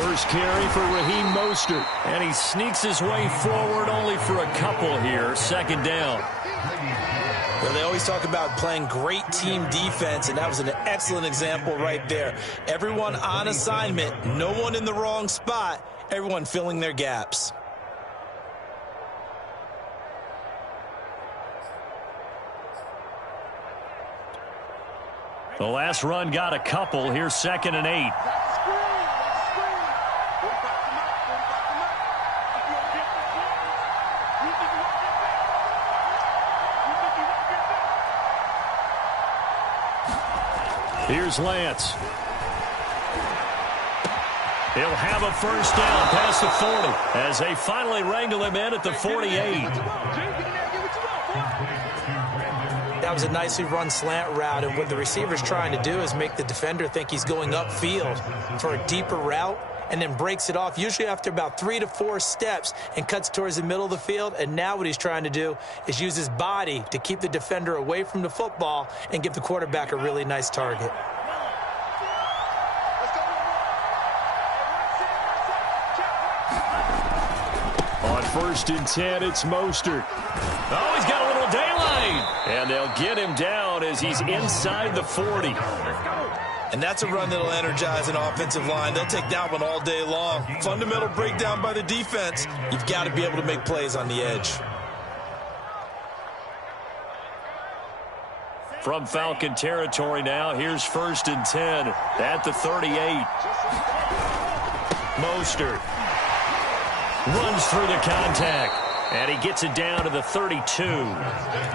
First carry for Raheem Mostert. And he sneaks his way forward only for a couple here. Second down. Well, they always talk about playing great team defense, and that was an excellent example right there. Everyone on assignment, no one in the wrong spot, everyone filling their gaps. The last run got a couple. Here's 2nd and 8. Here's Lance. He'll have a first down past the 40 as they finally wrangle him in at the 48. That was a nicely run slant route, and what the receiver's trying to do is make the defender think he's going upfield for a deeper route, and then breaks it off, usually after about 3 to 4 steps, and cuts towards the middle of the field. And now what he's trying to do is use his body to keep the defender away from the football and give the quarterback a really nice target. On 1st and 10, it's Mostert. Oh, he's got a little daylight. And they'll get him down as he's inside the 40. And that's a run that'll energize an offensive line. They'll take that one all day long. Fundamental breakdown by the defense. You've got to be able to make plays on the edge. From Falcon territory now, here's 1st and 10 at the 38. Mostert runs through the contact, and he gets it down to the 32.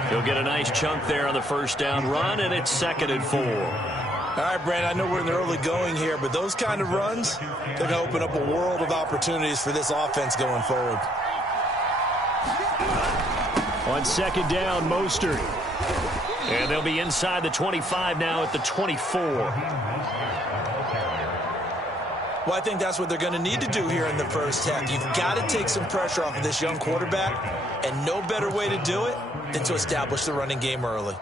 He'll get a nice chunk there on the first down run, and it's 2nd and 4. All right, Brandon, I know we're in the early going here, but those kind of runs, they're going to open up a world of opportunities for this offense going forward. On 2nd down, Mostert. And they'll be inside the 25 now at the 24. Well, I think that's what they're going to need to do here in the first half. You've got to take some pressure off of this young quarterback, and no better way to do it than to establish the running game early.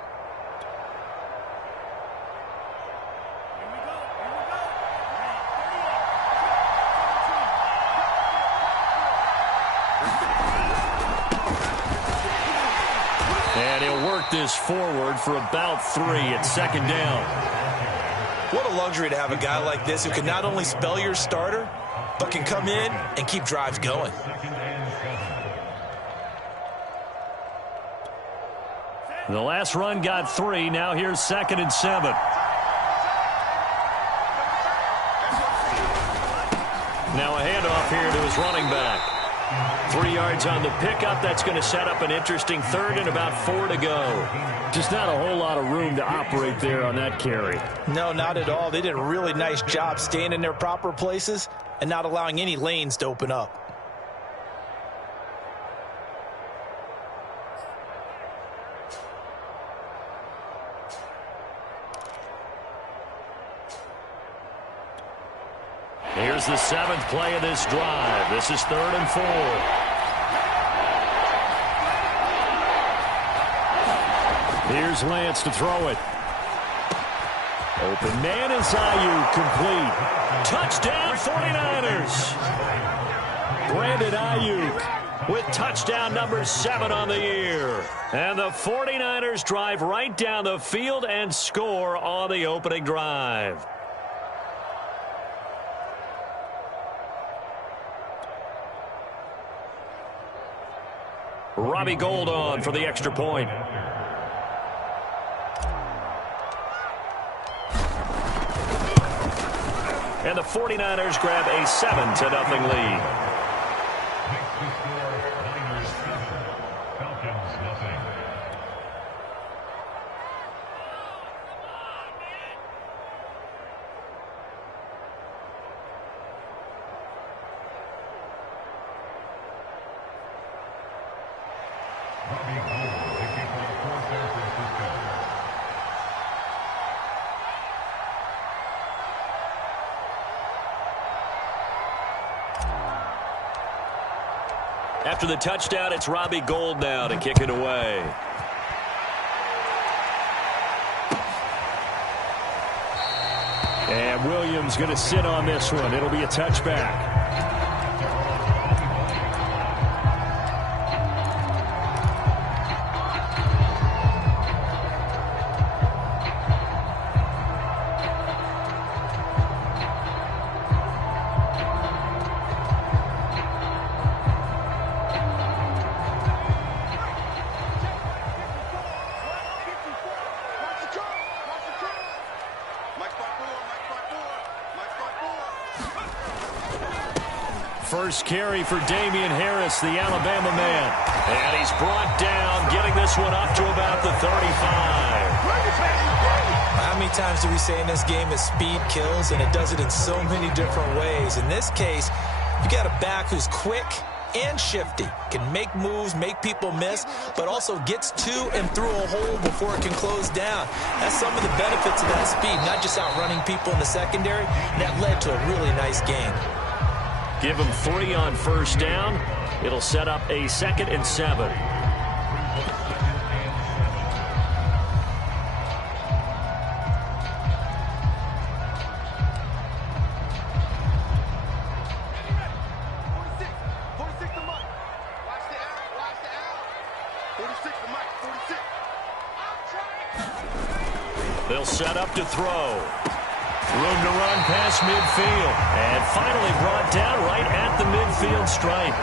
And he'll work this forward for about 3 at 2nd down. What a luxury to have a guy like this who can not only spell your starter, but can come in and keep drives going. The last run got 3. Now here's 2nd and 7. Now a handoff here to his running back. 3 yards on the pickup. That's going to set up an interesting 3rd and about 4 to go. Just not a whole lot of room to operate there on that carry. No, not at all. They did a really nice job staying in their proper places and not allowing any lanes to open up. Here's the 7th play of this drive. This is 3rd and 4. Here's Lance to throw it. Open man is Ayuk, complete. Touchdown 49ers. Brandon Ayuk with touchdown number 7 on the year. And the 49ers drive right down the field and score on the opening drive. Robbie Gould on for the extra point. And the 49ers grab a 7-0 lead. After the touchdown, it's Robbie Gould now to kick it away. And Williams going to sit on this one. It'll be a touchback. First carry for Damian Harris, the Alabama man. And he's brought down, getting this one up to about the 35. How many times do we say in this game that speed kills, and it does it in so many different ways? In this case, you got a back who's quick and shifty, can make moves, make people miss, but also gets to and through a hole before it can close down. That's some of the benefits of that speed, not just outrunning people in the secondary. And that led to a really nice game. Give him 3 on first down. It'll set up a 2nd and 7. They'll set up to throw. Room to run past midfield. And finally brought down right at the midfield stripe.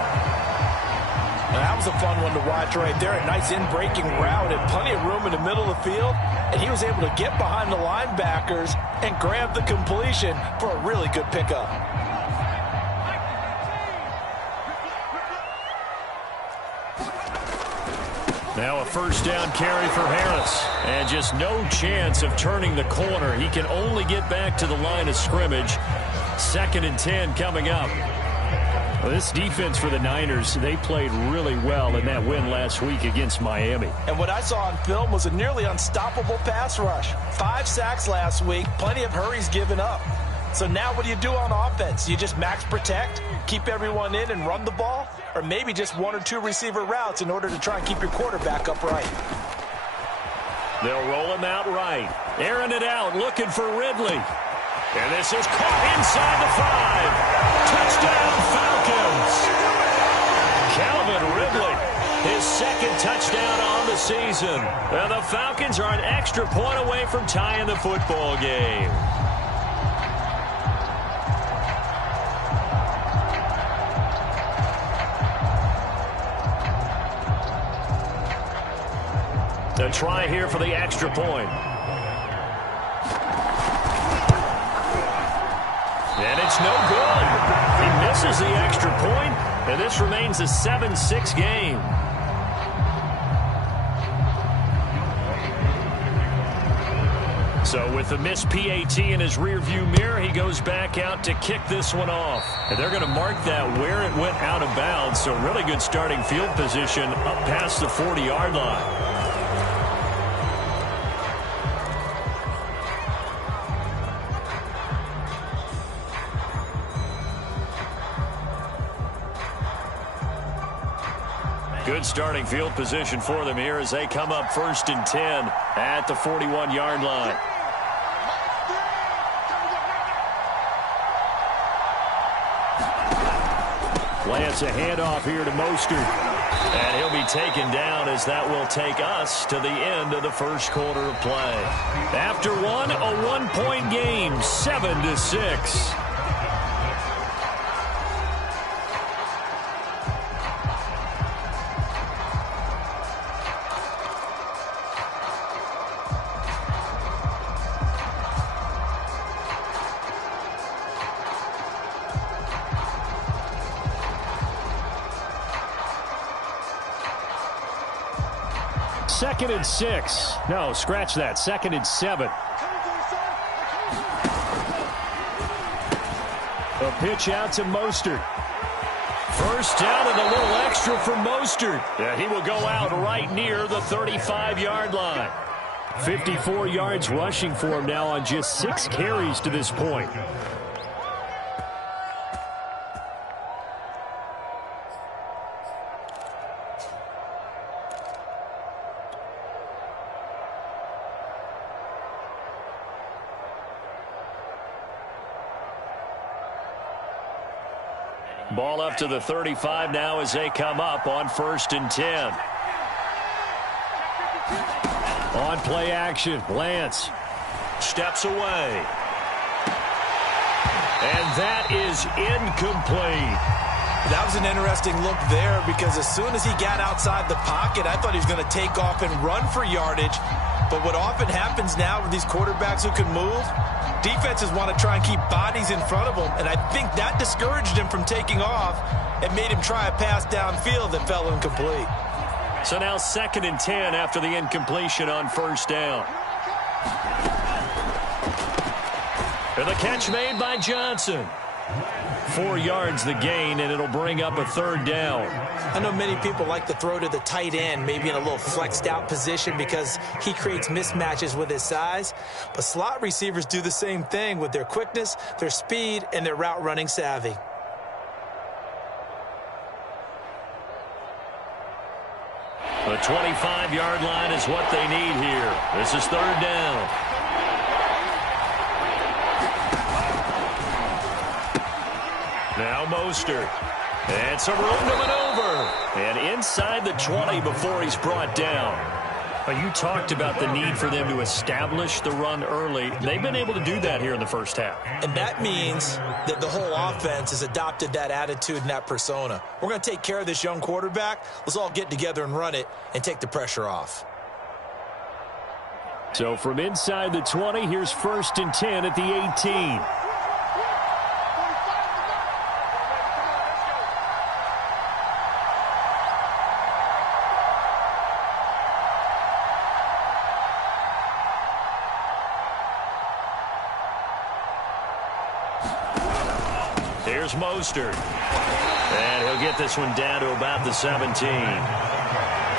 Now, that was a fun one to watch right there. A nice in-breaking route and plenty of room in the middle of the field. And he was able to get behind the linebackers and grab the completion for a really good pickup. Now a first down carry for Harris. And just no chance of turning the corner. He can only get back to the line of scrimmage. 2nd and 10 coming up. Well, this defense for the Niners, they played really well in that win last week against Miami. And what I saw on film was a nearly unstoppable pass rush. 5 sacks last week, plenty of hurries given up. So now what do you do on offense? You just max protect, keep everyone in and run the ball? Or maybe just 1 or 2 receiver routes in order to try and keep your quarterback upright. They'll roll him out right. Airing it out, looking for Ridley. And this is caught inside the 5. Touchdown, Falcons. Calvin Ridley, his 2nd touchdown on the season. And the Falcons are an extra point away from tying the football game. A try here for the extra point. And it's no good. He misses the extra point, and this remains a 7-6 game. So with the missed PAT in his rearview mirror, he goes back out to kick this one off. And they're going to mark that where it went out of bounds. So really good starting field position up past the 40-yard line. Good starting field position for them here as they come up 1st and 10 at the 41-yard line. Plants a handoff here to Mostert. And he'll be taken down as that will take us to the end of the first quarter of play. After one, a 1-point game, 7-6. Second and 6. No, scratch that. 2nd and 7. A pitch out to Mostert. First down and a little extra for Mostert. Yeah, he will go out right near the 35-yard line. 54 yards rushing for him now on just 6 carries to this point. Ball up to the 35 now as they come up on 1st and 10. On play action, Lance steps away. And that is incomplete. That was an interesting look there because as soon as he got outside the pocket, I thought he was going to take off and run for yardage. But what often happens now with these quarterbacks who can move, defenses want to try and keep bodies in front of them, and I think that discouraged him from taking off and made him try a pass downfield that fell incomplete. So now 2nd and 10 after the incompletion on 1st down. And the catch made by Johnson. 4 yards the gain, and it'll bring up a 3rd down. I know many people like to throw to the tight end, maybe in a little flexed out position because he creates mismatches with his size. But slot receivers do the same thing with their quickness, their speed, and their route running savvy. The 25-yard line is what they need here. This is 3rd down. Now Mostert. And some room to maneuver. And inside the 20 before he's brought down. You talked about the need for them to establish the run early. They've been able to do that here in the first half. And that means that the whole offense has adopted that attitude and that persona. We're going to take care of this young quarterback. Let's all get together and run it and take the pressure off. So from inside the 20, here's 1st and 10 at the 18. Here's Mostert. And he'll get this one down to about the 17.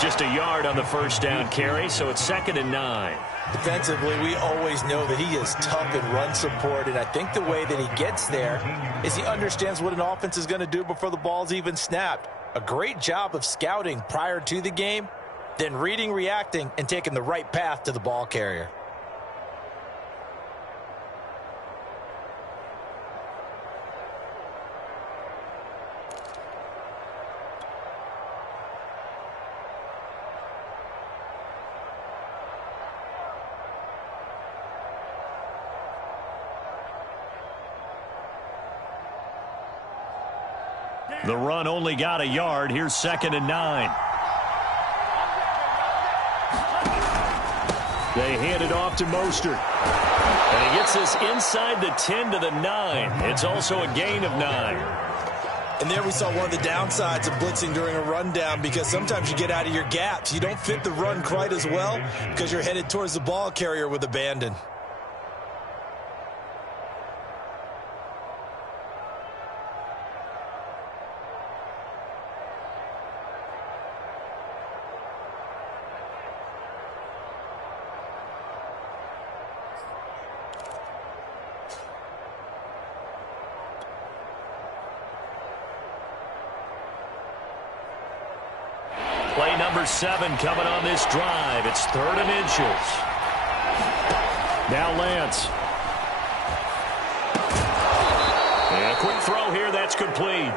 Just a yard on the 1st down carry, so it's 2nd and 9. Defensively, we always know that he is tough in run support, and I think the way that he gets there is he understands what an offense is going to do before the ball's even snapped. A great job of scouting prior to the game, then reading, reacting, and taking the right path to the ball carrier. The run only got a yard. Here's 2nd and 9. They hand it off to Mostert. And he gets this inside the 10 to the 9. It's also a gain of 9. And there we saw one of the downsides of blitzing during a rundown because sometimes you get out of your gaps. You don't fit the run quite as well because you're headed towards the ball carrier with abandon. Play number 7 coming on this drive. It's 3rd and inches. Now Lance. And a quick throw here. That's complete.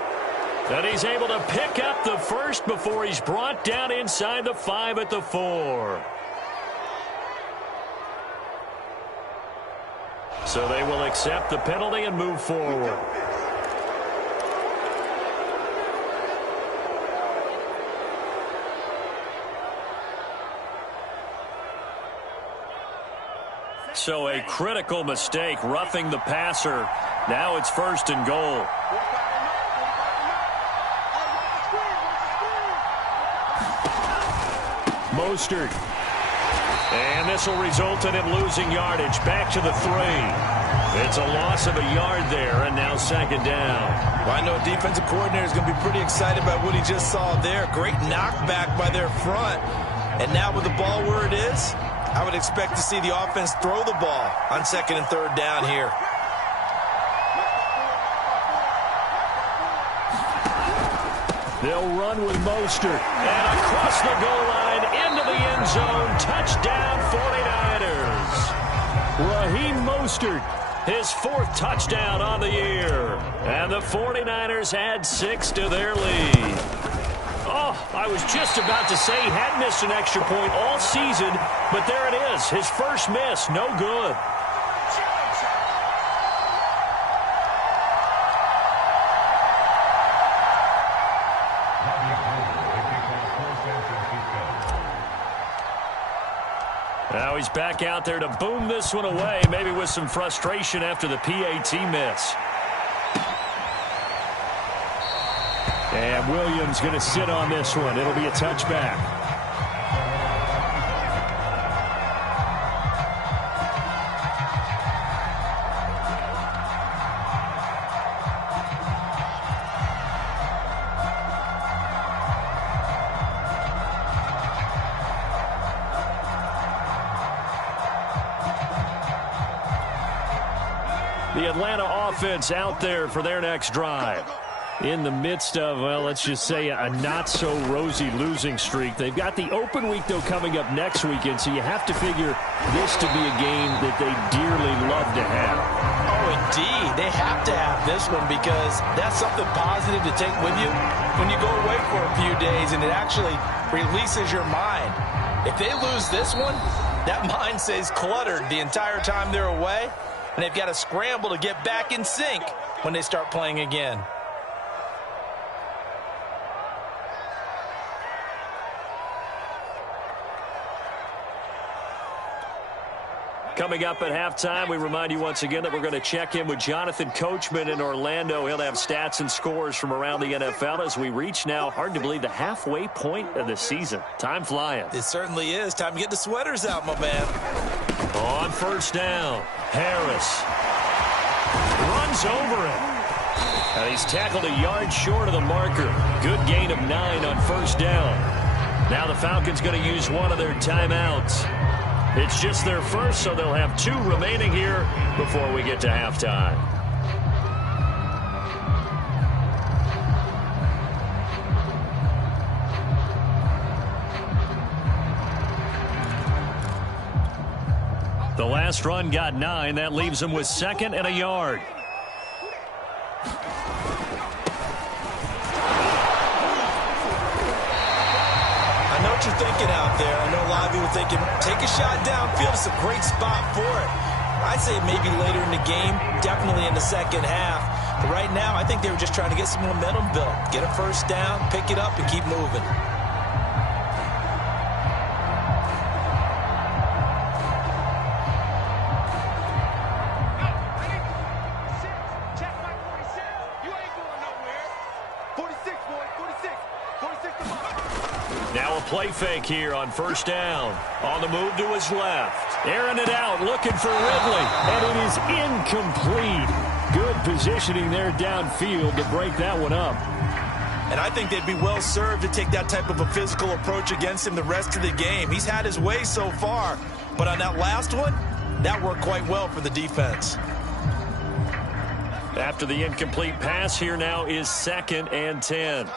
And he's able to pick up the first before he's brought down inside the 5 at the 4. So they will accept the penalty and move forward. So a critical mistake, roughing the passer. Now it's 1st and goal. Mostert. And this will result in him losing yardage. Back to the 3. It's a loss of a yard there, and now 2nd down. Well, I know a defensive coordinator is going to be pretty excited about what he just saw there. Great knockback by their front. And now with the ball where it is, I would expect to see the offense throw the ball on 2nd and 3rd down here. They'll run with Mostert. And across the goal line, into the end zone. Touchdown, 49ers. Raheem Mostert his 4th touchdown on the year. And the 49ers add 6 to their lead. Oh, I was just about to say he had missed an extra point all season, but there it is. His first miss, no good. Now he's back out there to boom this one away, maybe with some frustration after the PAT miss. And Williams going to sit on this one. It'll be a touchback. The Atlanta offense out there for their next drive. In the midst of, well, let's just say a not-so-rosy losing streak. They've got the open week, though, coming up next weekend, so you have to figure this to be a game that they dearly love to have. Oh, indeed. They have to have this one because that's something positive to take with you when you go away for a few days, and it actually releases your mind. If they lose this one, that mind stays cluttered the entire time they're away, and they've got to scramble to get back in sync when they start playing again. Coming up at halftime, we remind you once again that we're going to check in with Jonathan Coachman in Orlando. He'll have stats and scores from around the NFL as we reach now, hard to believe, the halfway point of the season. Time flying. It certainly is. Time to get the sweaters out, my man. On first down, Harris runs over it. And he's tackled a yard short of the marker. Good gain of 9 on first down. Now the Falcons going to use one of their timeouts. It's just their first, so they'll have 2 remaining here before we get to halftime. The last run got 9. That leaves them with 2nd and a yard. You're thinking out there. I know a lot of you are thinking, take a shot downfield. It's a great spot for it. I'd say maybe later in the game, definitely in the second half. But right now, I think they were just trying to get some momentum built. Get a first down, pick it up, and keep moving. Play fake here on first down. On the move to his left. Airing it out, looking for Ridley. And it is incomplete. Good positioning there downfield to break that one up. And I think they'd be well served to take that type of a physical approach against him the rest of the game. He's had his way so far. But on that last one, that worked quite well for the defense. After the incomplete pass, here now is 2nd and 10.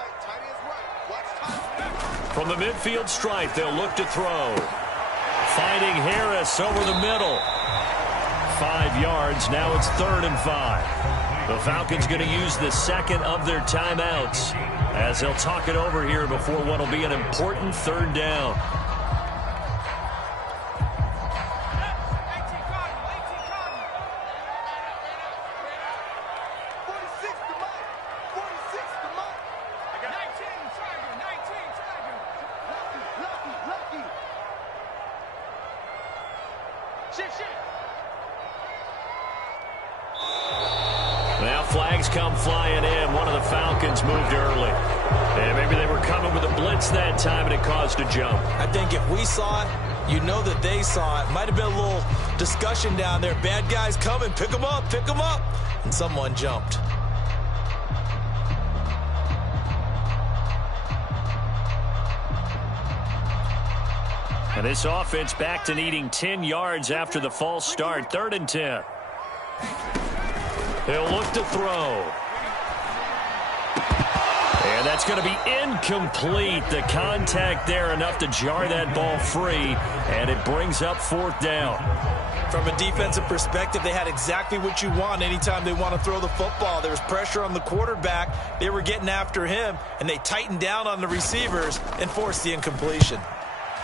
From the midfield stripe, they'll look to throw. Finding Harris over the middle. 5 yards. Now it's 3rd and 5. The Falcons going to use the 2nd of their timeouts as they'll talk it over here before what will be an important 3rd down. Now flags come flying in. One of the Falcons moved early. And maybe they were coming with a blitz that time and it caused a jump. I think if we saw it, you know that they saw it. Might have been a little discussion down there. Bad guys coming. Pick them up. Pick them up. And someone jumped. And this offense back to needing 10 yards after the false start. 3rd and 10. He'll look to throw. And That's going to be incomplete. The contact there enough to jar that ball free, and it brings up 4th down. From a defensive perspective, they had exactly what you want anytime they want to throw the football. There was pressure on the quarterback. They were getting after him, and they tightened down on the receivers and forced the incompletion.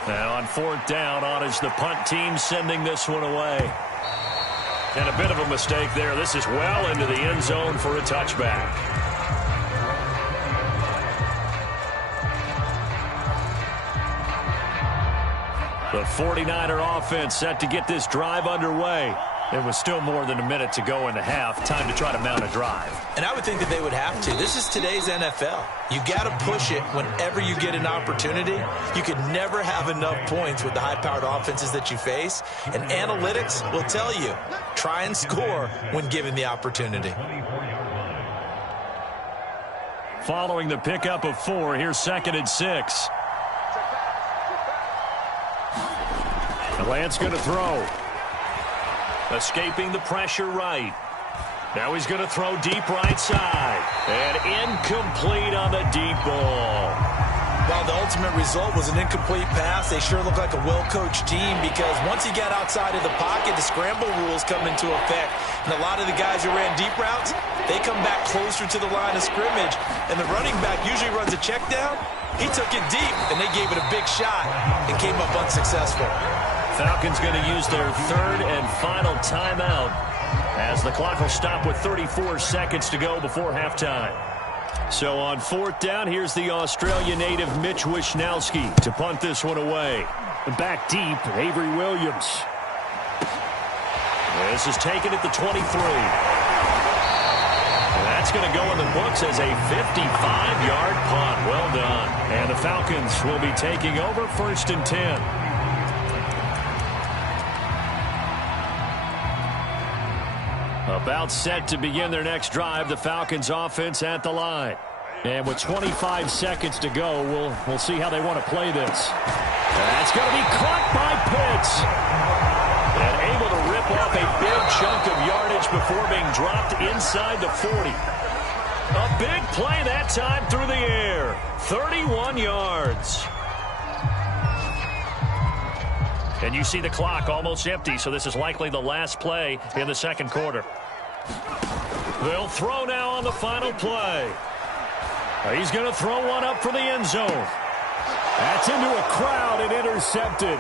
Now on 4th down, on is the punt team sending this one away. And a bit of a mistake there. This is well into the end zone for a touchback. The 49er offense set to get this drive underway. There was still more than a minute to go in the half. Time to try to mount a drive. And I would think that they would have to. This is today's NFL. You got to push it whenever you get an opportunity. You could never have enough points with the high-powered offenses that you face. And analytics will tell you, try and score when given the opportunity. Following the pickup of 4, here's 2nd and 6. Lance going to throw. Escaping the pressure right. Now he's going to throw deep right side. And incomplete on the deep ball. While the ultimate result was an incomplete pass, they sure look like a well-coached team because once he got outside of the pocket, the scramble rules come into effect. And a lot of the guys who ran deep routes, they come back closer to the line of scrimmage. And the running back usually runs a check down. He took it deep, and they gave it a big shot and came up unsuccessful. Falcons going to use their 3rd and final timeout as the clock will stop with 34 seconds to go before halftime. So on 4th down, here's the Australia native Mitch Wishnowsky to punt this one away. Back deep, Avery Williams. This is taken at the 23. That's going to go in the books as a 55-yard punt. Well done. And the Falcons will be taking over 1st and 10. About set to begin their next drive, the Falcons offense at the line. And with 25 seconds to go, we'll see how they want to play this. That's going to be caught by Pitts. And able to rip off a big chunk of yardage before being dropped inside the 40. A big play that time through the air. 31 yards. And you see the clock almost empty, so this is likely the last play in the 2nd quarter. They'll throw now on the final play. He's going to throw one up for the end zone. That's into a crowd and intercepted.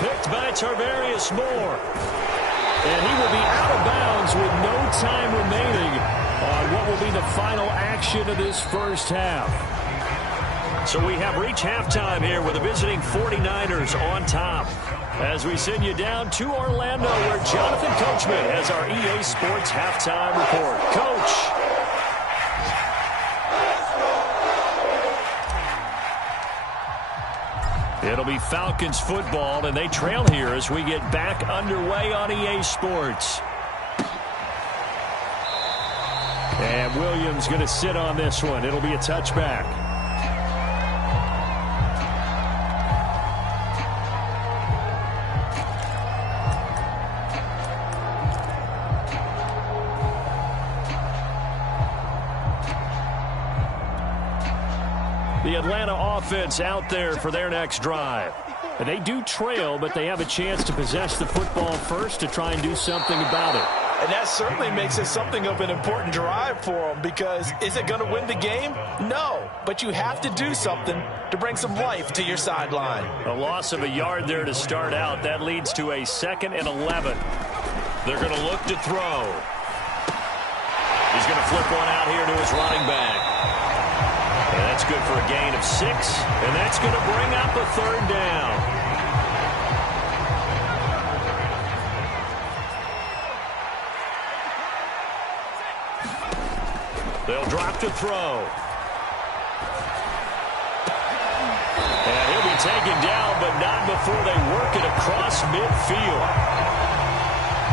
Picked by Tarvarius Moore. And he will be out of bounds with no time remaining on what will be the final action of this first half. So we have reached halftime here with the visiting 49ers on top. As we send you down to Orlando, where Jonathan Coachman has our EA Sports halftime report. Coach. It'll be Falcons football, and they trail here as we get back underway on EA Sports. And Williams going to sit on this one. It'll be a touchback. The Atlanta offense out there for their next drive. They do trail, but they have a chance to possess the football first to try and do something about it. And that certainly makes it something of an important drive for them because is it going to win the game? No, but you have to do something to bring some life to your sideline. A loss of a yard there to start out. That leads to a 2nd and 11. They're going to look to throw. He's going to flip one out here to his running back. And that's good for a gain of 6, and that's going to bring up a 3rd down. They'll drop to throw. And he'll be taken down, but not before they work it across midfield.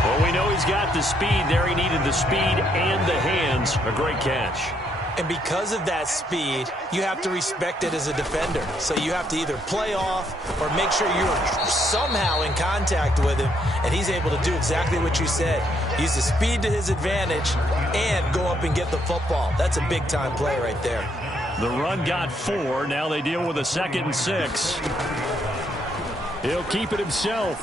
Well, we know he's got the speed there. He needed the speed and the hands. A great catch. And because of that speed, you have to respect it as a defender. So you have to either play off or make sure you're somehow in contact with him. And he's able to do exactly what you said. Use the speed to his advantage and go up and get the football. That's a big-time play right there. The run got 4. Now they deal with a 2nd and 6. He'll keep it himself.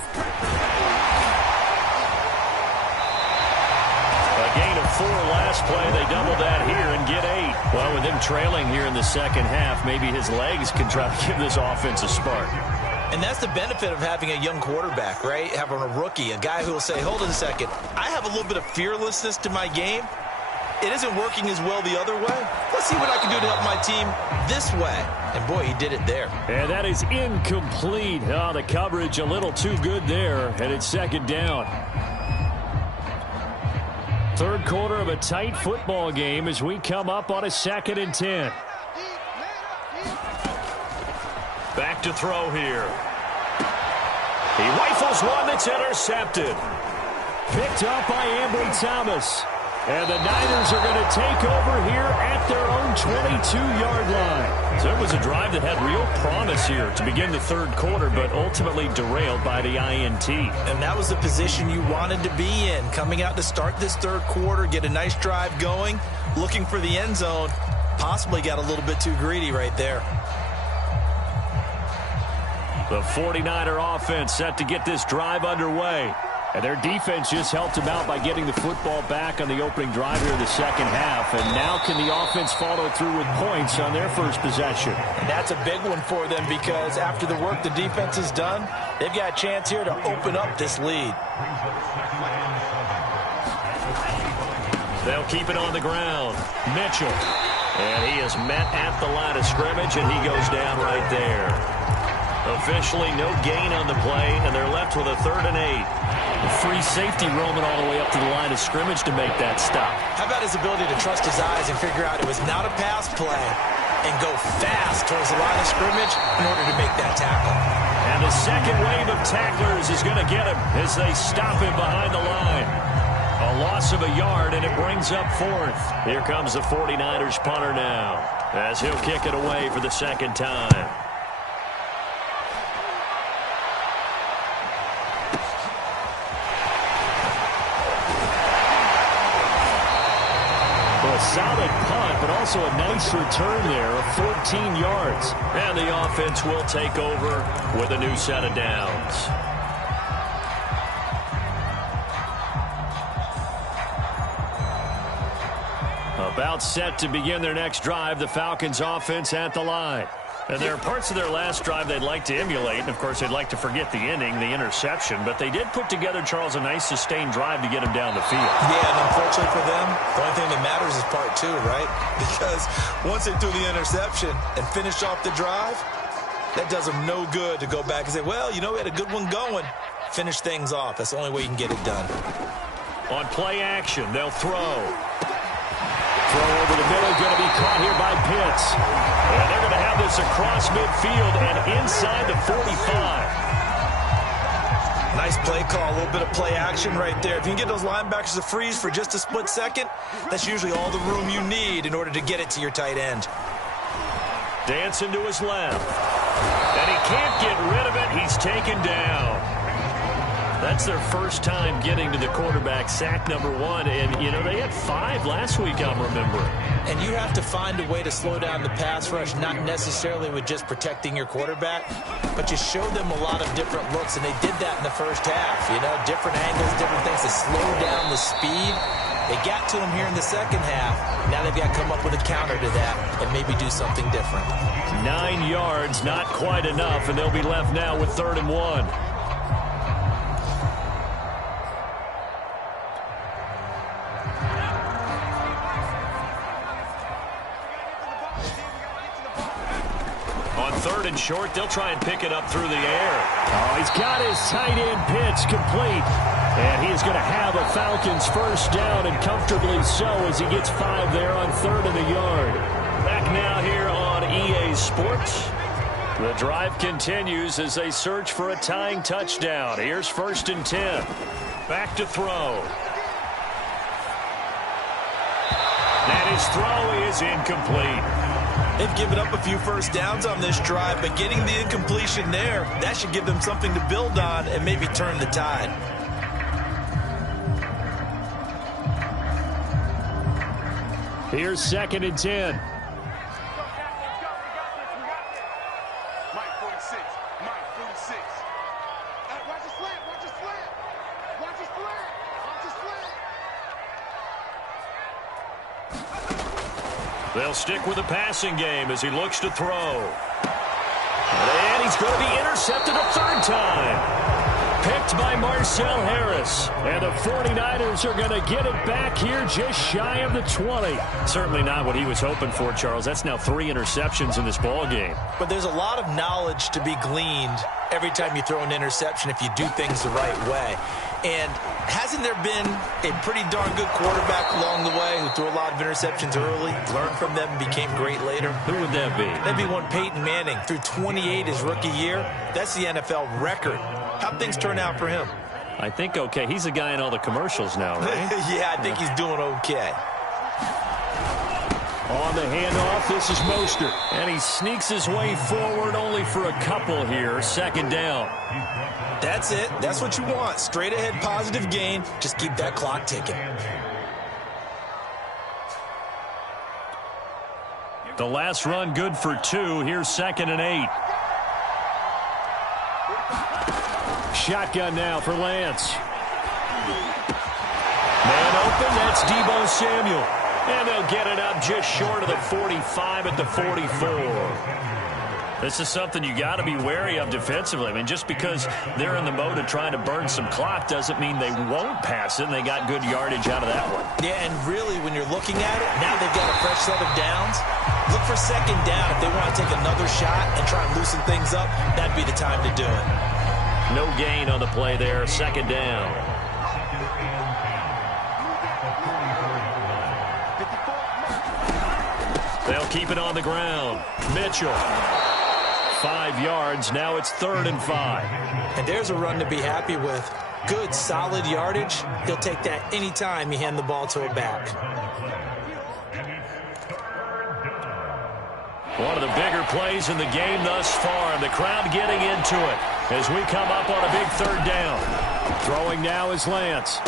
A gain of 4 last play. They double that here and get 8. Well, with him trailing here in the second half, maybe his legs can try to give this offense a spark. And that's the benefit of having a young quarterback, right? Having a rookie, a guy who will say, hold it a second, I have a little bit of fearlessness to my game. It isn't working as well the other way. Let's see what I can do to help my team this way. And, boy, he did it there. And that is incomplete. Oh, the coverage a little too good there, and it's 2nd down. Third quarter of a tight football game as we come up on a 2nd and 10. Back to throw here. He rifles one that's intercepted. Picked up by Ambry Thomas. And the Niners are going to take over here at their own 22-yard line. So it was a drive that had real promise here to begin the third quarter, but ultimately derailed by the INT. And that was the position you wanted to be in. Coming out to start this third quarter, get a nice drive going, looking for the end zone. Possibly got a little bit too greedy right there. The 49er offense set to get this drive underway. And their defense just helped them out by getting the football back on the opening drive here in the second half. And now can the offense follow through with points on their first possession? And that's a big one for them because after the work the defense has done, they've got a chance here to open up this lead. They'll keep it on the ground. Mitchell. And he is met at the line of scrimmage, and he goes down right there. Officially no gain on the play, and they're left with a 3rd and 8. A free safety roaming all the way up to the line of scrimmage to make that stop. How about his ability to trust his eyes and figure out it was not a pass play and go fast towards the line of scrimmage in order to make that tackle. And the second wave of tacklers is going to get him as they stop him behind the line. A loss of a yard, and it brings up 4th. Here comes the 49ers punter now as he'll kick it away for the second time. Solid punt, but also a nice return there of 14 yards. And the offense will take over with a new set of downs. About set to begin their next drive, the Falcons offense at the line. And there are parts of their last drive they'd like to emulate. And, of course, they'd like to forget the ending, the interception. But they did put together, Charles, a nice sustained drive to get him down the field. Yeah, and unfortunately for them, the only thing that matters is part 2, right? Because once they threw the interception and finished off the drive, that does them no good to go back and say, well, you know, we had a good one going. Finish things off. That's the only way you can get it done. On play action, they'll throw. Throw over the middle, going to be caught here by Pitts. And they're going to have this across midfield and inside the 45. Nice play call, a little bit of play action right there. If you can get those linebackers to freeze for just a split second, that's usually all the room you need in order to get it to your tight end. Dancing to his left. And he can't get rid of it. He's taken down. That's their first time getting to the quarterback, sack number 1. And, you know, they had 5 last week, I'm remembering. And you have to find a way to slow down the pass rush, not necessarily with just protecting your quarterback, but you show them a lot of different looks, and they did that in the first half. You know, different angles, different things to slow down the speed. They got to him here in the second half. Now they've got to come up with a counter to that and maybe do something different. 9 yards, not quite enough, and they'll be left now with 3rd and 1. Third and short, they'll try and pick it up through the air. Oh, he's got his tight end pitch complete. And he is going to have a Falcons first down, and comfortably so as he gets 5 there on 3rd and a yard. Back now here on EA Sports. The drive continues as they search for a tying touchdown. Here's 1st and 10. Back to throw. And his throw is incomplete. They've given up a few first downs on this drive, but getting the incompletion there, that should give them something to build on and maybe turn the tide. Here's 2nd and 10. They'll stick with the passing game as he looks to throw. And he's going to be intercepted a third time. Picked by Marcel Harris. And the 49ers are going to get it back here just shy of the 20. Certainly not what he was hoping for, Charles. That's now 3 interceptions in this ball game. But there's a lot of knowledge to be gleaned every time you throw an interception if you do things the right way. And hasn't there been a pretty darn good quarterback along the way who threw a lot of interceptions early, learned from them, and became great later? Who would that be? That'd be one Peyton Manning. Threw 28 his rookie year. That's the NFL record. How'd things turn out for him? I think okay. He's a guy in all the commercials now, right? Yeah, I think he's doing okay. On the handoff, this is Mostert. And he sneaks his way forward only for a couple here. Second down. That's it. That's what you want. Straight ahead positive gain. Just keep that clock ticking. The last run good for 2. Here's 2nd and 8. Shotgun now for Lance. Man open, that's Deebo Samuel. And they'll get it up just short of the 45 at the 44. This is something you got to be wary of defensively. I mean, just because they're in the mode of trying to burn some clock doesn't mean they won't pass it, and they got good yardage out of that one. Yeah, and really, when you're looking at it, now they've got a fresh set of downs. Look for second down. If they want to take another shot and try and loosen things up, that'd be the time to do it. No gain on the play there. Second down. They'll keep it on the ground. Mitchell. 5 yards. Now it's 3rd and 5. And there's a run to be happy with. Good, solid yardage. He'll take that anytime you hand the ball to a back. One of the bigger plays in the game thus far. And the crowd getting into it as we come up on a big 3rd down. Throwing now is Lance.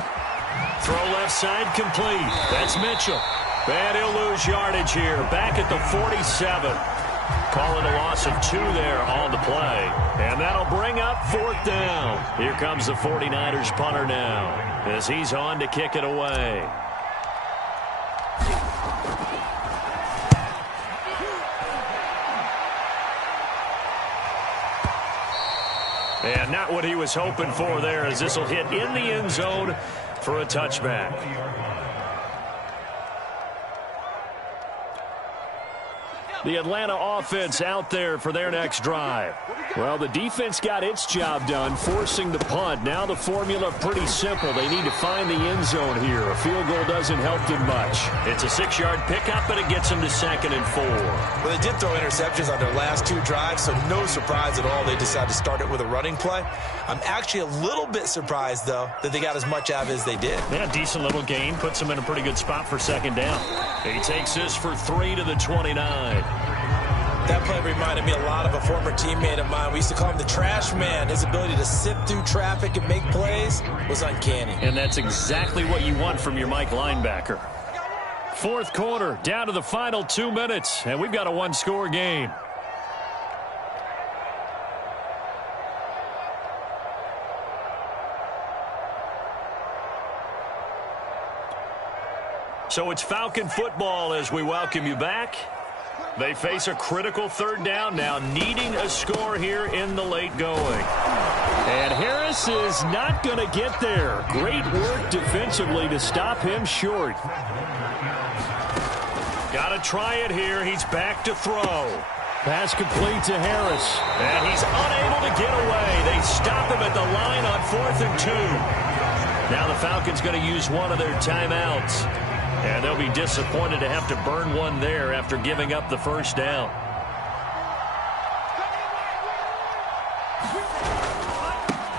Throw left side complete. That's Mitchell. And he'll lose yardage here. Back at the 47. Calling a loss of 2 there on the play. And that'll bring up 4th down. Here comes the 49ers punter now as he's on to kick it away. And not what he was hoping for there, as this will hit in the end zone for a touchback. The Atlanta offense out there for their next drive. Well, the defense got its job done, forcing the punt. Now the formula pretty simple. They need to find the end zone here. A field goal doesn't help them much. It's a 6-yard pickup, but it gets them to 2nd and 4. Well, they did throw interceptions on their last 2 drives, so no surprise at all they decided to start it with a running play. I'm actually a little bit surprised, though, that they got as much out of it as they did. Yeah, decent little gain. Puts them in a pretty good spot for 2nd down. He takes this for 3 to the 29. That play reminded me a lot of a former teammate of mine. We used to call him the trash man. His ability to sift through traffic and make plays was uncanny. And that's exactly what you want from your Mike linebacker. 4th quarter, down to the final 2 minutes, and we've got a 1-score game. So it's Falcon football as we welcome you back. They face a critical 3rd down now, needing a score here in the late going. And Harris is not going to get there. Great work defensively to stop him short. Got to try it here. He's back to throw. Pass complete to Harris. And he's unable to get away. They stop him at the line on 4th and 2. Now the Falcons going to use one of their timeouts. And they'll be disappointed to have to burn one there after giving up the 1st down.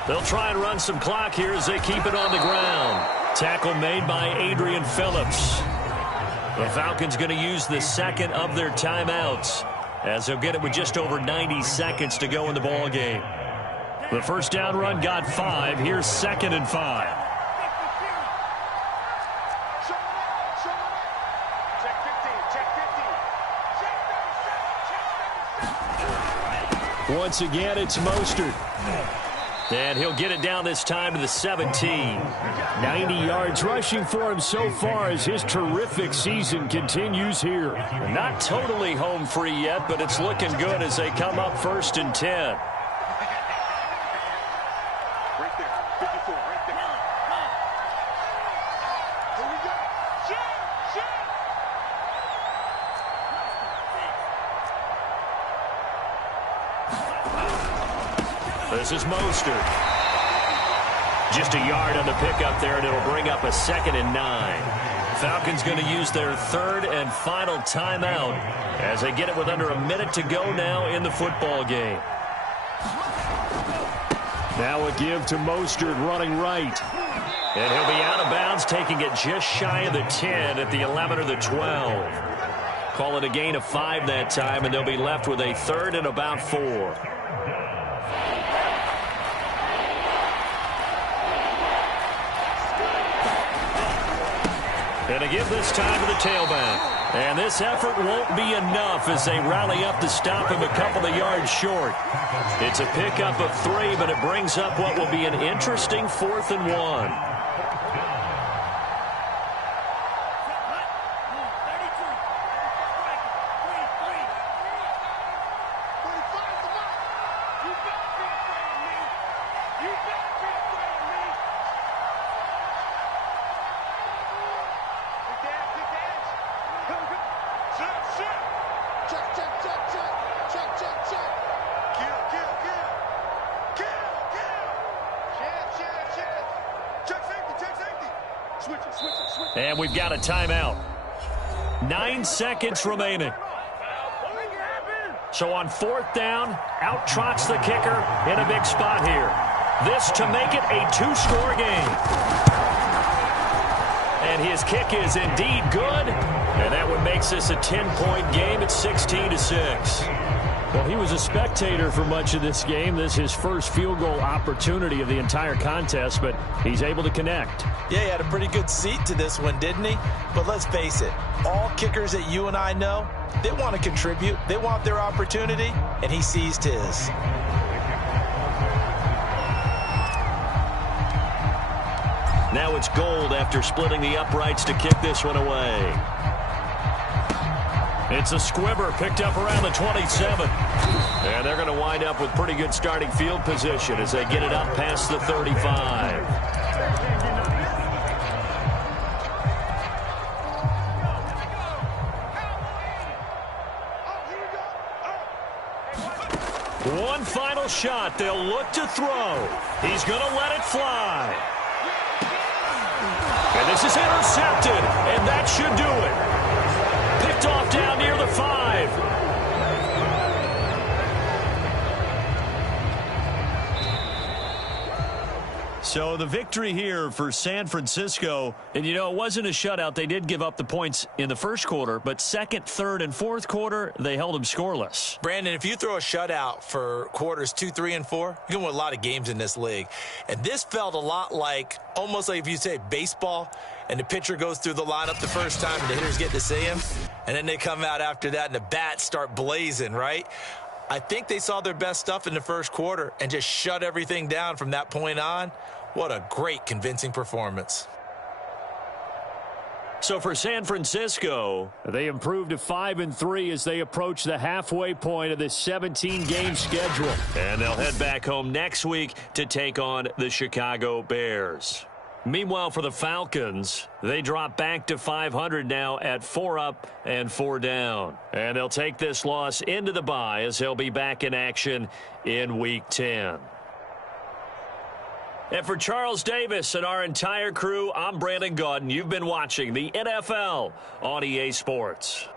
They'll try and run some clock here as they keep it on the ground. Tackle made by Adrian Phillips. The Falcons going to use the 2nd of their timeouts as they'll get it with just over 90 seconds to go in the ball game. The 1st down run got 5. Here's 2nd and 5. Once again, it's Mostert. And he'll get it down this time to the 17. 90 yards rushing for him so far as his terrific season continues here. Not totally home free yet, but it's looking good as they come up 1st and 10. This is Mostert. Just a yard on the pickup there, and it'll bring up a 2nd and 9. Falcons going to use their 3rd and final timeout as they get it with under a minute to go now in the football game. Now a give to Mostert running right. And he'll be out of bounds, taking it just shy of the 10 at the 11 or the 12. Call it a gain of 5 that time, and they'll be left with a 3rd and about 4. And a give this time to the tailback. And this effort won't be enough as they rally up to stop him a couple of yards short. It's a pickup of 3, but it brings up what will be an interesting 4th and 1. And we've got a timeout. 9 seconds remaining. So on 4th down, out trots the kicker in a big spot here. This to make it a 2-score game. And his kick is indeed good. And that one makes this a 10-point game at 16-6. Well, he was a spectator for much of this game. This is his first field goal opportunity of the entire contest, but he's able to connect. Yeah, he had a pretty good seat to this one, didn't he? But let's face it, all kickers that you and I know, they want to contribute. They want their opportunity, and he seized his. Now it's Gold after splitting the uprights to kick this one away. It's a squibber picked up around the 27. And they're going to wind up with pretty good starting field position as they get it up past the 35. One final shot. They'll look to throw. He's going to let it fly. And this is intercepted, and that should do it. Picked off down near the 5. So the victory here for San Francisco. And, you know, it wasn't a shutout. They did give up the points in the first quarter, but 2nd, 3rd, and 4th quarter, they held them scoreless. Brandon, if you throw a shutout for quarters 2, 3, and 4, you can win a lot of games in this league. And this felt a lot like, almost like if you say baseball, and the pitcher goes through the lineup the first time and the hitters get to see him, and then they come out after that and the bats start blazing, right? I think they saw their best stuff in the first quarter and just shut everything down from that point on. What a great, convincing performance. So for San Francisco, they improved to 5-3 as they approach the halfway point of this 17-game schedule. And they'll head back home next week to take on the Chicago Bears. Meanwhile, for the Falcons, they drop back to 500 now at 4 up and 4 down. And they'll take this loss into the bye as they'll be back in action in Week 10. And for Charles Davis and our entire crew, I'm Brandon Gaudin. You've been watching the NFL on EA Sports.